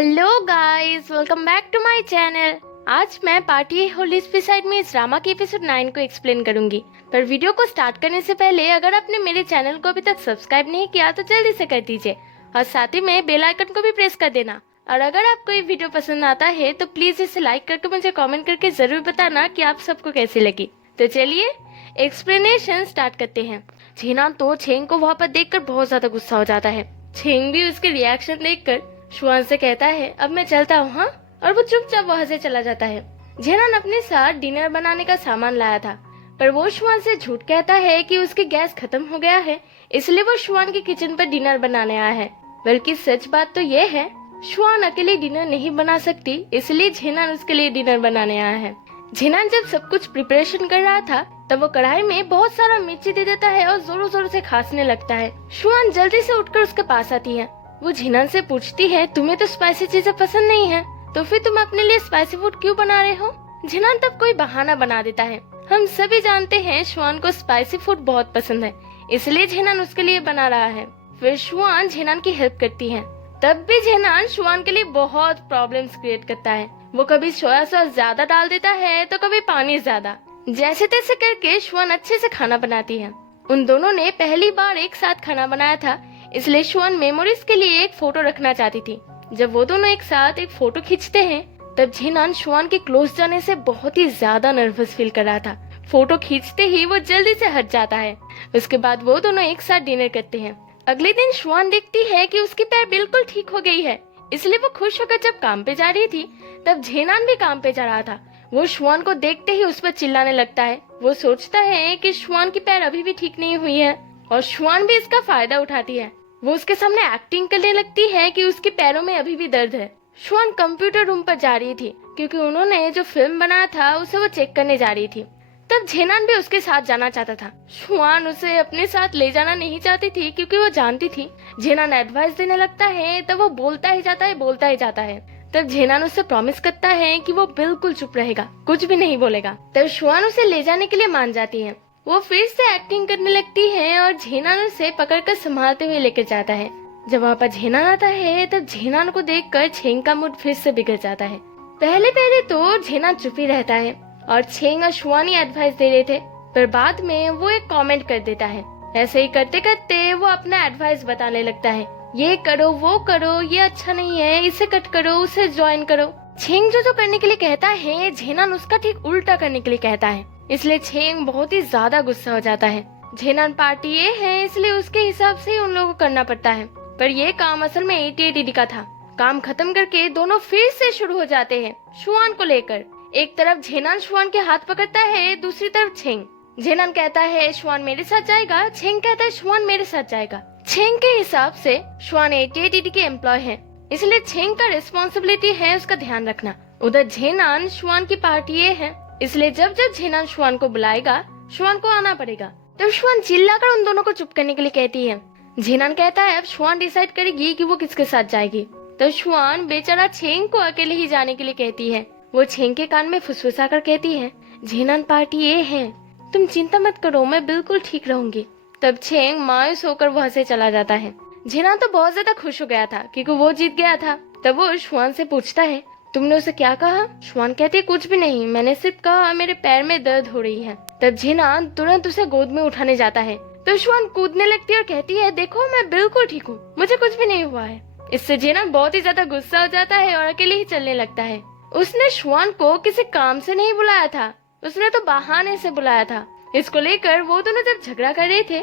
Hello guys, welcome back to my channel. आज मैं party Holi Speyside में इस ड्रामा के एपिसोड 9 को एक्सप्लेन करूंगी। पर वीडियो को स्टार्ट करने से पहले अगर आपने मेरे चैनल को अभी तक सब्सक्राइब नहीं किया तो जल्दी से कर दीजिए और साथ ही में बेल आइकन को भी प्रेस कर देना। और अगर आपको ये वीडियो पसंद आता है तो प्लीज इसे लाइक करके मुझे कॉमेंट करके जरूर बताना कि आप सबको कैसी लगी। तो चलिए एक्सप्लेनेशन स्टार्ट करते हैं। झीना तो छेंग को वहाँ पर देखकर बहुत ज्यादा गुस्सा हो जाता है। छेंग भी उसके रिएक्शन देखकर शुआन से कहता है अब मैं चलता हूँ हाँ, और वो चुपचाप वहाँ से चला जाता है। झेनान अपने साथ डिनर बनाने का सामान लाया था, पर वो शुआन से झूठ कहता है कि उसकी गैस खत्म हो गया है, इसलिए वो शुआन के किचन पर डिनर बनाने आया है। बल्कि सच बात तो ये है शुआन अकेले डिनर नहीं बना सकती, इसलिए झेनान उसके लिए डिनर बनाने आया है। झेनान जब सब कुछ प्रिपरेशन कर रहा था तब वो कढ़ाई में बहुत सारा मिर्ची दे देता है और जोरों जोरों से खांसने लगता है। शुआन जल्दी से उठकर उसके पास आती है। वो झेनान से पूछती है तुम्हें तो स्पाइसी चीजें पसंद नहीं है, तो फिर तुम अपने लिए स्पाइसी फूड क्यों बना रहे हो। झेनान तब कोई बहाना बना देता है। हम सभी जानते हैं शुआन को स्पाइसी फूड बहुत पसंद है, इसलिए झेनान उसके लिए बना रहा है। फिर शुआन झेनान की हेल्प करती है। तब भी झेनान शुआन के लिए बहुत प्रॉब्लम्स क्रिएट करता है। वो कभी सोया सॉस ज्यादा डाल देता है तो कभी पानी ज्यादा। जैसे तैसे करके शुआन अच्छे से खाना बनाती है। उन दोनों ने पहली बार एक साथ खाना बनाया था, इसलिए शुआन मेमोरीज के लिए एक फोटो रखना चाहती थी। जब वो दोनों एक साथ एक फोटो खींचते हैं तब झेनान शुआन के क्लोज जाने से बहुत ही ज्यादा नर्वस फील कर रहा था। फोटो खींचते ही वो जल्दी से हट जाता है। उसके बाद वो दोनों एक साथ डिनर करते हैं। अगले दिन शुआन देखती है कि उसकी पैर बिल्कुल ठीक हो गई है, इसलिए वो खुश होकर जब काम पे जा रही थी तब झेनान भी काम पे जा रहा था। वो शुआन को देखते ही उस पर चिल्लाने लगता है। वो सोचता है कि शुआन की पैर अभी भी ठीक नहीं हुई है और शुआन भी इसका फायदा उठाती है। वो उसके सामने एक्टिंग करने लगती है कि उसके पैरों में अभी भी दर्द है। शुआन कंप्यूटर रूम पर जा रही थी क्योंकि उन्होंने जो फिल्म बनाया था उसे वो चेक करने जा रही थी। तब झेनान भी उसके साथ जाना चाहता था। शुआन उसे अपने साथ ले जाना नहीं चाहती थी क्योंकि वो जानती थी झेनान एडवाइस देने लगता है तब वो बोलता ही जाता है। तब झेनान उससे प्रॉमिस करता है कि वो बिल्कुल चुप रहेगा, कुछ भी नहीं बोलेगा। तब शुआन उसे ले जाने के लिए मान जाती है। वो फिर से एक्टिंग करने लगती है और झेनान उसे पकड़कर संभालते हुए लेकर जाता है। जब वहाँ पर झेनान आता है तब झेनान को देखकर छेंग का मूड फिर से बिगड़ जाता है। पहले तो झेनान चुप ही रहता है और छेंग और शुआन ही एडवाइस दे रहे थे, पर बाद में वो एक कमेंट कर देता है। ऐसे ही करते करते वो अपना एडवाइस बताने लगता है, ये करो वो करो, ये अच्छा नहीं है, इसे कट करो, उसे ज्वाइन करो। छेंग जो करने के लिए कहता है झेनान उसका ठीक उल्टा करने के लिए कहता है, इसलिए छेंग बहुत ही ज्यादा गुस्सा हो जाता है। झेनान पार्टी ये है इसलिए उसके हिसाब से ही उन लोगों को करना पड़ता है, पर ये काम असल में 88 का था। काम खत्म करके दोनों फिर से शुरू हो जाते हैं शुआन को लेकर। एक तरफ झेनान शुआन के हाथ पकड़ता है, दूसरी तरफ छेंग। झेनान कहता है शुआन मेरे साथ जाएगा, छेंग कहता है शुआन मेरे साथ जाएगा। छेंग के हिसाब से शुआन 88 के एम्प्लॉय है, इसलिए छेंग का रिस्पॉन्सिबिलिटी है उसका ध्यान रखना। उधर झेनान शुआन की पार्टी ये है, इसलिए जब जब झेनान शुआन को बुलाएगा शुआन को आना पड़ेगा। तब शुआन चिल्लाकर उन दोनों को चुप करने के लिए कहती है। झेनान कहता है अब शुआन डिसाइड करेगी कि वो किसके साथ जाएगी। तब शुआन बेचारा छेंग को अकेले ही जाने के लिए कहती है। वो छेंग के कान में फुसफुसा कर कहती है झेनान पार्टी ये है, तुम चिंता मत करो, मैं बिल्कुल ठीक रहूंगी। तब छेंग मायूस होकर वहाँ से चला जाता है। झेनान तो बहुत ज्यादा खुश हो गया था क्योंकि वो जीत गया था। तब वो शुआन से पूछता है तुमने उसे क्या कहा। शुआन कहती कुछ भी नहीं, मैंने सिर्फ कहा मेरे पैर में दर्द हो रही है। तब झेनान तुरंत उसे गोद में उठाने जाता है। तो शुआन कूदने लगती है और कहती है देखो मैं बिल्कुल ठीक हूँ, मुझे कुछ भी नहीं हुआ है। इससे झेनान बहुत ही ज्यादा गुस्सा हो जाता है और अकेले ही चलने लगता है। उसने शुआन को किसी काम से नहीं बुलाया था, उसने तो बहाने से बुलाया था। इसको लेकर वो दोनों जब झगड़ा कर रहे थे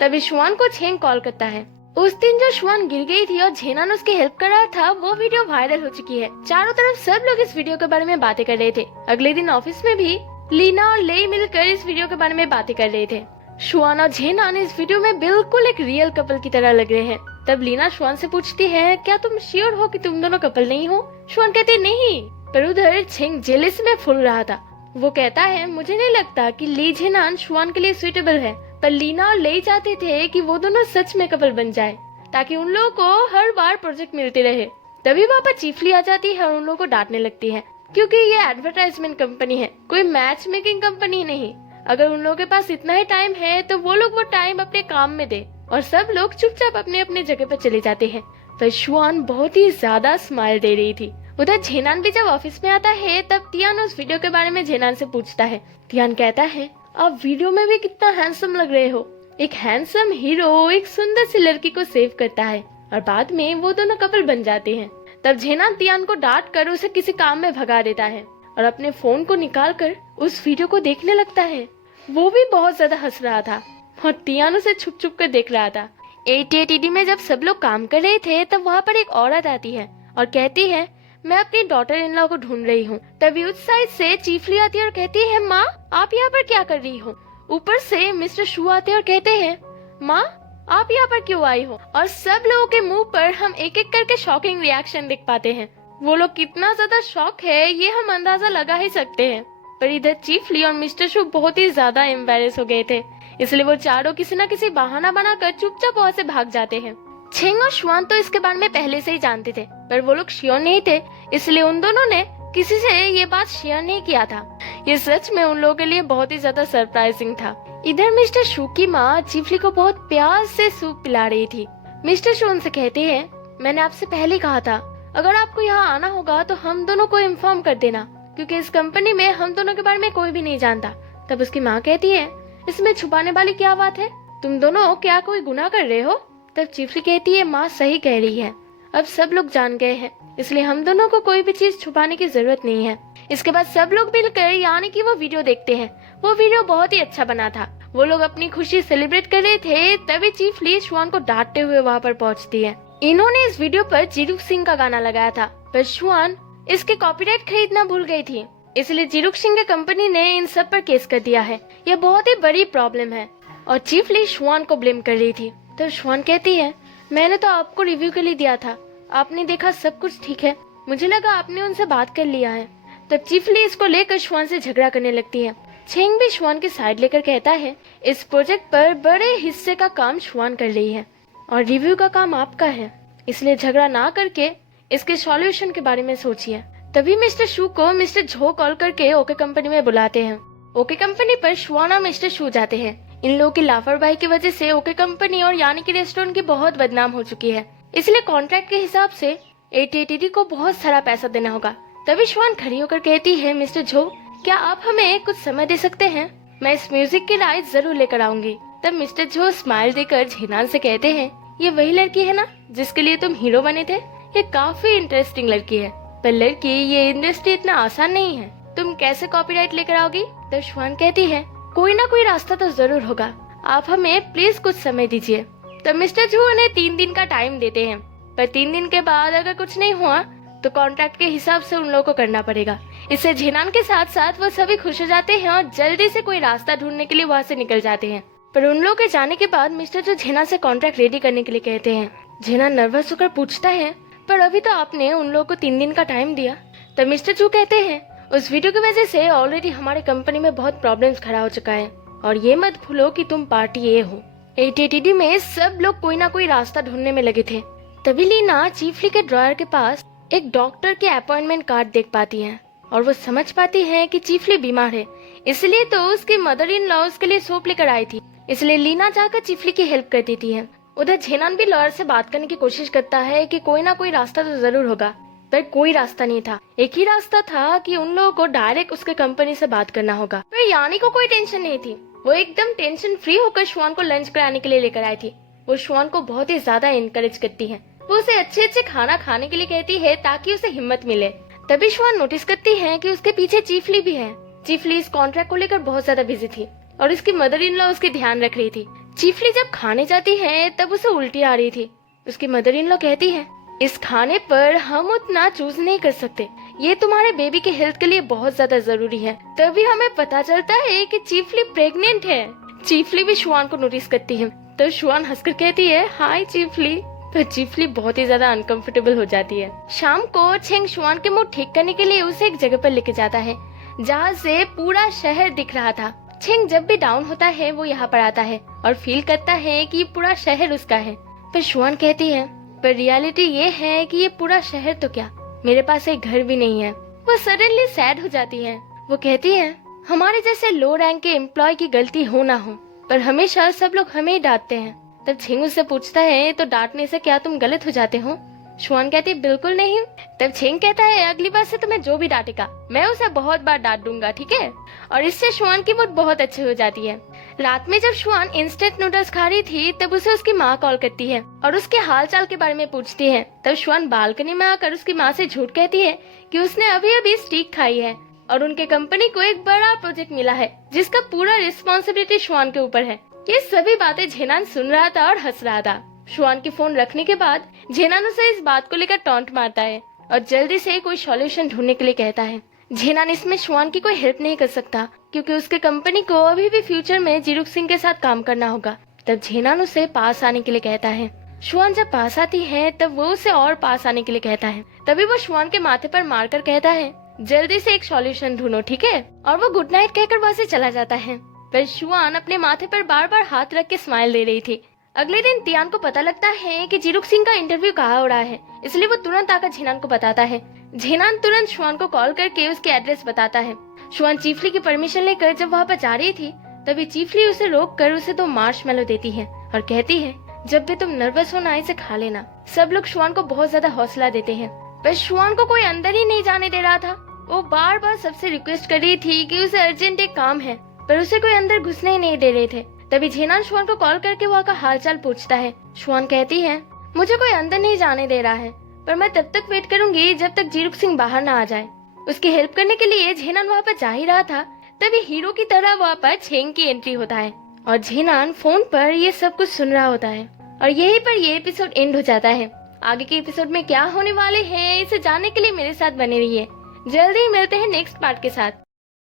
तभी शुआन को छेंग कॉल करता है। उस दिन जो शुआन गिर गई थी और झेनान उसकी हेल्प कर रहा था वो वीडियो वायरल हो चुकी है। चारों तरफ सब लोग इस वीडियो के बारे में बातें कर रहे थे। अगले दिन ऑफिस में भी लीना और लेई मिलकर इस वीडियो के बारे में बातें कर रहे थे। शुआन और झेनान इस वीडियो में बिल्कुल एक रियल कपल की तरह लग रहे हैं। तब लीना शुआन से पूछती है क्या तुम श्योर हो कि तुम दोनों कपल नहीं हो। शुआन कहते नहीं, पर उधर छेंग जेलस में फूल रहा था। वो कहता है मुझे नहीं लगता कि ली झेनान शुआन के लिए सुइटेबल है, पर लीना और लेई चाहते थे कि वो दोनों सच में कपल बन जाए ताकि उन लोगों को हर बार प्रोजेक्ट मिलते रहे। तभी वहाँ पर चीफली आ जाती है और उन लोगों को डांटने लगती है क्योंकि ये एडवर्टाइजमेंट कंपनी है, कोई मैच मेकिंग कंपनी नहीं। अगर उन लोगों के पास इतना ही टाइम है तो वो लोग वो टाइम अपने काम में दे। और सब लोग चुपचाप अपने अपने जगह पर चले जाते हैं। पर शुआन बहुत ही ज्यादा स्माइल दे रही थी। उधर झेनान भी जब ऑफिस में आता है तब तियान उस वीडियो के बारे में झेनान से पूछता है। तियान कहता है, आप वीडियो में भी कितना हैंडसम लग रहे हो। एक हैंडसम हीरो एक सुंदर सी लड़की को सेव करता है और बाद में वो दोनों कपल बन जाते हैं। तब झेनान तियान को डांट कर उसे किसी काम में भगा देता है और अपने फोन को निकाल कर उस वीडियो को देखने लगता है। वो भी बहुत ज्यादा हंस रहा था और तियान उसे छुप छुप कर देख रहा था। AT&T में जब सब लोग काम कर रहे थे तब वहाँ पर एक औरत आती है और कहती है, मैं अपनी डॉटर इन लॉ को ढूंढ रही हूँ। तभी उस साइड से चीफली आती है और कहती है, माँ आप यहाँ पर क्या कर रही हो। ऊपर से मिस्टर शू आते हैं और कहते हैं, माँ आप यहाँ पर क्यों आई हो। और सब लोगों के मुंह पर हम एक एक करके शॉकिंग रिएक्शन देख पाते हैं। वो लोग कितना ज्यादा शॉक है ये हम अंदाजा लगा ही सकते हैं। पर इधर चीफली और मिस्टर शू बहुत ही ज्यादा एम्बेरस हो गए थे, इसलिए वो चारों किसी न किसी बहाना बनाकर चुपचाप वहाँ से भाग जाते हैं। छेंग और शुआन तो इसके बारे में पहले से ही जानते थे, पर वो लोग श्योर नहीं थे, इसलिए उन दोनों ने किसी से ये बात शेयर नहीं किया था। ये सच में उन लोगों के लिए बहुत ही ज्यादा सरप्राइजिंग था। इधर मिस्टर शू की माँ चीफली को बहुत प्यार से सूप पिला रही थी। मिस्टर शू उनसे कहते हैं, मैंने आपसे पहले कहा था अगर आपको यहाँ आना होगा तो हम दोनों को इन्फॉर्म कर देना, क्योंकि इस कंपनी में हम दोनों के बारे में कोई भी नहीं जानता। तब उसकी माँ कहती है, इसमें छुपाने वाली क्या बात है, तुम दोनों क्या कोई गुनाह कर रहे हो। तब चीफली कहती है, माँ सही कह रही है, अब सब लोग जान गए हैं, इसलिए हम दोनों को कोई भी चीज छुपाने की जरूरत नहीं है। इसके बाद सब लोग मिलकर यानी कि वो वीडियो देखते हैं। वो वीडियो बहुत ही अच्छा बना था। वो लोग अपनी खुशी सेलिब्रेट कर रहे थे, तभी चीफली शुआन को डांटते हुए वहाँ पर पहुँचती है। इन्होंने इस वीडियो पर जिरुक सिंह का गाना लगाया था, पर शुआन इसके कॉपीराइट खरीदना भूल गई थी, इसलिए जिरुक सिंह कंपनी ने इन सब पर केस कर दिया है। यह बहुत ही बड़ी प्रॉब्लम है और चीफली शुआन को ब्लेम कर रही थी। तो शुआन कहती है, मैंने तो आपको रिव्यू के लिए दिया था, आपने देखा सब कुछ ठीक है, मुझे लगा आपने उनसे बात कर लिया है। तब चीफली इसको लेकर शुआन से झगड़ा करने लगती है। छेंग भी शुआन की साइड लेकर कहता है, इस प्रोजेक्ट पर बड़े हिस्से का काम शुआन कर रही है और रिव्यू का काम आपका है, इसलिए झगड़ा ना करके इसके सॉल्यूशन के बारे में सोचिए। तभी मिस्टर शू को मिस्टर झो कॉल करके ओके कंपनी में बुलाते हैं। ओके कंपनी पर शुआन और मिस्टर शू जाते हैं। इन लोगों की लापरवाही की वजह से ओके कंपनी और यानी कि रेस्टोरेंट की बहुत बदनाम हो चुकी है, इसलिए कॉन्ट्रैक्ट के हिसाब से AT&T को बहुत सारा पैसा देना होगा। तभी शुआन खड़ी होकर कहती है, मिस्टर झो क्या आप हमें कुछ समय दे सकते हैं, मैं इस म्यूजिक की राइट जरूर लेकर आऊंगी। तब मिस्टर झो स्माइल देकर झेनान से कहते हैं, ये वही लड़की है ना जिसके लिए तुम हीरो बने थे, ये काफी इंटरेस्टिंग लड़की है, पर लड़की ये इंडस्ट्री इतना आसान नहीं है, तुम कैसे कॉपीराइट लेकर आओगी। तब शुआन कहती है, कोई ना कोई रास्ता तो जरूर होगा, आप हमें प्लीज कुछ समय दीजिए। तब मिस्टर झू उन्हें 3 दिन का टाइम देते हैं, पर 3 दिन के बाद अगर कुछ नहीं हुआ तो कॉन्ट्रैक्ट के हिसाब से उन लोगों को करना पड़ेगा। इससे झेनान के साथ साथ वो सभी खुश हो जाते हैं और जल्दी से कोई रास्ता ढूंढने के लिए वहाँ से निकल जाते हैं। पर उन लोगों के जाने के बाद मिस्टर जो झेनान से कॉन्ट्रैक्ट रेडी करने के लिए कहते हैं। झेनान नर्वस होकर पूछता है, पर अभी तो आपने उन लोगों को 3 दिन का टाइम दिया। तब मिस्टर जू कहते हैं, उस वीडियो की वजह से ऑलरेडी हमारे कंपनी में बहुत प्रॉब्लम्स खड़ा हो चुका है और ये मत भूलो कि तुम पार्टी ए हो। AT&T में सब लोग कोई ना कोई रास्ता ढूंढने में लगे थे। तभी लीना चीफली के ड्रॉयर के पास एक डॉक्टर के अपॉइंटमेंट कार्ड देख पाती है और वो समझ पाती है कि चीफली बीमार है, इसलिए तो उसकी मदर इन लॉ उसके लिए सोप लेकर आई थी, इसलिए लीना जाकर चीफली की हेल्प कर देती है। उधर झेनान भी लॉयर से बात करने की कोशिश करता है कि कोई ना कोई रास्ता तो जरूर होगा, पर कोई रास्ता नहीं था। एक ही रास्ता था कि उन लोगों को डायरेक्ट उसके कंपनी से बात करना होगा। पर यानी को कोई टेंशन नहीं थी, वो एकदम टेंशन फ्री होकर शुआन को लंच कराने के लिए लेकर आई थी। वो शुआन को बहुत ही ज्यादा इनकरेज करती है, वो उसे अच्छे अच्छे खाना खाने के लिए कहती है ताकि उसे हिम्मत मिले। तभी शुआन नोटिस करती है कि उसके पीछे चीफली भी है। चीफली इस कॉन्ट्रैक्ट को लेकर बहुत ज्यादा बिजी थी और इसकी मदर इन लॉ उसकी ध्यान रख रही थी। चीफली जब खाने जाती है तब उसे उल्टी आ रही थी। उसकी मदर इन लॉ कहती है, इस खाने पर हम उतना चूज नहीं कर सकते, ये तुम्हारे बेबी के हेल्थ के लिए बहुत ज्यादा जरूरी है। तभी हमें पता चलता है कि चीफली प्रेग्नेंट है। चीफली भी शुआन को नोटिस करती है, तो शुआन हंसकर कहती है, हाय चीफली। तो चीफली बहुत ही ज्यादा अनकंफर्टेबल हो जाती है। शाम को छेंग शुआन के मूड ठीक करने के लिए उसे एक जगह पर लेके जाता है जहाँ से पूरा शहर दिख रहा था। छेंग जब भी डाउन होता है वो यहाँ पर आता है और फील करता है कि पूरा शहर उसका है। पर शुआन कहती है, पर रियलिटी ये है कि ये पूरा शहर तो क्या, मेरे पास एक घर भी नहीं है। वो सडनली सैड हो जाती है। वो कहती है, हमारे जैसे लो रैंक के एम्प्लॉय की गलती हो ना हो, पर हमेशा सब लोग हमें ही डांटते हैं। तब झेंग उससे पूछता है तो डांटने से क्या तुम गलत हो जाते हो? शुआन कहती है बिल्कुल नहीं। तब झेंग कहता है अगली बार से तुम्हें जो भी डांटेगा मैं उसे बहुत बार डांट दूंगा, ठीक है? और इससे शुआन की मूड बहुत अच्छी हो जाती है। रात में जब शुआन इंस्टेंट नूडल्स खा रही थी तब उसे उसकी माँ कॉल करती है और उसके हाल चाल के बारे में पूछती है। तब शुआन बालकनी में आकर उसकी माँ से झूठ कहती है कि उसने अभी अभी स्टीक खाई है और उनके कंपनी को एक बड़ा प्रोजेक्ट मिला है जिसका पूरा रिस्पॉन्सिबिलिटी शुआन के ऊपर है। ये सभी बातें झेनान सुन रहा था और हंस रहा था। शुआन की फोन रखने के बाद झेनान उसे इस बात को लेकर टॉन्ट मारता है और जल्दी से कोई सॉल्यूशन ढूंढने के लिए कहता है। झेनान इसमें शुआन की कोई हेल्प नहीं कर सकता क्योंकि उसके कंपनी को अभी भी फ्यूचर में जीरुक सिंह के साथ काम करना होगा। तब झेनान उसे पास आने के लिए कहता है। शुआन जब पास आती है तब वो उसे और पास आने के लिए कहता है। तभी वो शुआन के माथे पर मारकर कहता है जल्दी से एक सॉल्यूशन ढूंढो, ठीक है? और वो गुड नाइट कहकर वहाँ से चला जाता है। पर शुआन अपने माथे पर बार बार हाथ रख के स्माइल दे रही थी। अगले दिन तियान को पता लगता है कि जीरुक सिंह का इंटरव्यू कहाँ हो रहा है, इसलिए वो तुरंत आकर झेनान को बताता है। झेनान तुरंत शुआन को कॉल करके उसके एड्रेस बताता है। शुआन चीफली की परमिशन लेकर जब वहाँ पर जा रही थी तभी चीफली उसे रोक कर उसे 2 मार्शमैलो देती है और कहती है जब भी तुम नर्वस हो ना इसे खा लेना। सब लोग शुआन को बहुत ज्यादा हौसला देते हैं पर शुआन को कोई अंदर ही नहीं जाने दे रहा था। वो बार बार सबसे रिक्वेस्ट कर रही थी कि उसे अर्जेंट एक काम है पर उसे कोई अंदर घुसने ही नहीं दे रहे थे। तभी झेनान शुआन को कॉल करके वहाँ का हालचाल पूछता है। शुआन कहती है मुझे कोई अंदर नहीं जाने दे रहा है पर मैं तब तक वेट करूंगी जब तक जीरुक सिंह बाहर ना आ जाए। उसकी हेल्प करने के लिए झेनान वहाँ पर जा ही रहा था तभी हीरो की तरह वहाँ पर झेंग की एंट्री होता है और झेनान फोन पर ये सब कुछ सुन रहा होता है और यहीं पर ये एपिसोड एंड हो जाता है। आगे के एपिसोड में क्या होने वाले हैं इसे जानने के लिए मेरे साथ बने रहिए। जल्दी ही मिलते हैं नेक्स्ट पार्ट के साथ।